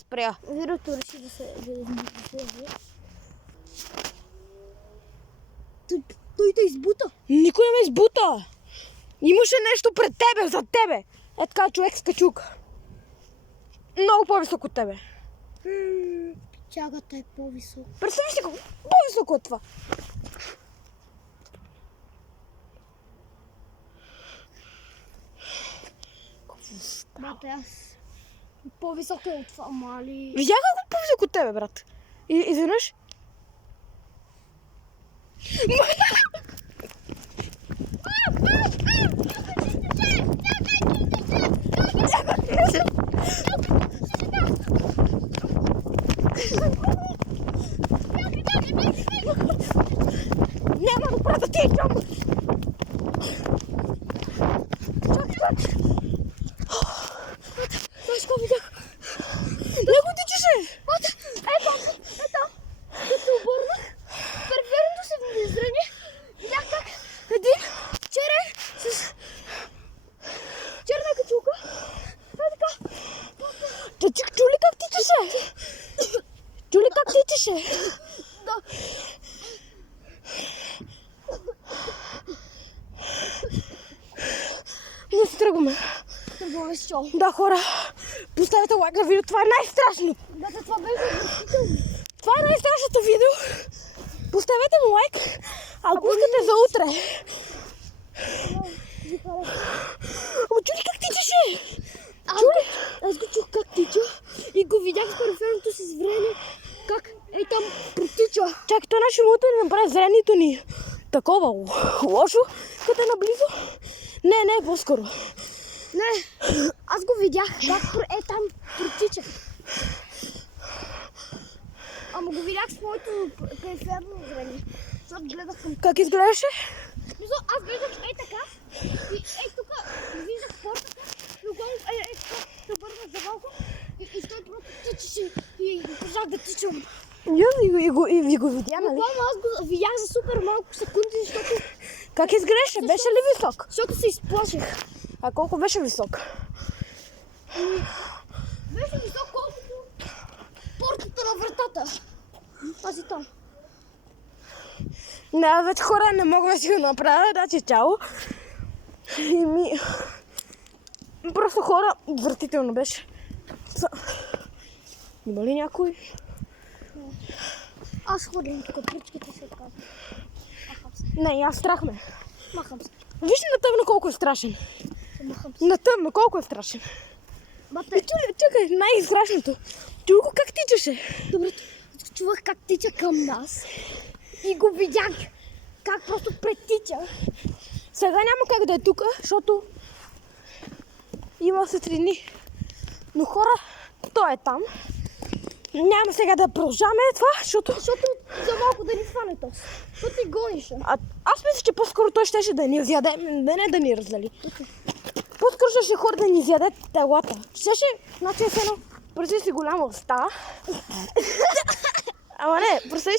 Спря. Вирото реши да се излезе. Той те избута. Никой не ме избута. Имаше нещо пред тебе, зад тебе. Е така човек с качук. Много по-високо от тебе. Чагата е по-висока. Представи си по-високо от това. Брате, аз по-висока е от това, мали. Видя колко по-високо от тебе, брат. И изведнъж... Няма да правя ти, чакай! Чакай! Знаеш какво видях? Него тичаше! Ето, като се обърнах, периферното се зрение, видях как един черен с черна качулка, така. Чули как тичаше? Чули как тичаше? Да. Ние се тръгваме. Тръгваме с шоу. Да, хора, поставете лайк на видео. Това е най-страшното. Брате, това беше възхитително. Това е най-страшното видео. Поставете му лайк, ако искате за утре. Ама чули как тичаше? Аз го чух как тича и го видях с периферното си зрение, как ей там протича. Чакай, той наши мута ни направи зрението ни такова лошо, като е наблизо. Не, по-скоро. Не, аз го видях как е там протича. Ама го видях с моето периферно зрение. Защото гледах към... Как изглеждаше? Аз гледах така и тук виждах портата, но го така се обърнах за малко и той просто тичаше и продължах да тичам. И ви го видя, нали? Буквално аз го видях за супер малко секунди, защото... Как изглеждаше? Беше ли висок? Защото се изплаших. А колко беше висок? Беше висок колкото портата на вратата. Аз и там. Не, вече хора не мога да си го направя, значи чао. Просто хора, отвратително беше. Има ли някой? Аз ходим тук, причките се отказват. Махам се. Не, аз страх ме. Махам се. Виж на тъмно колко е страшен. Махам се. На тъмно колко е страшен. Бате, Чакай, най-страшното. Чуй го как тичаше. добре, чувах как тича към нас и го видях как просто претича. Сега няма как да е тук, защото има светлини. Но хора, той е там. Няма сега да продължаваме това, защото За малко да ни хване то. Защото ни гонише. аз мисля, че по-скоро той щеше да ни изяде, да не да ни раздели. По-скоро ще хора да ни изяде телата. Щеше, значи е едно, представи си голяма уста. Ама не, представи си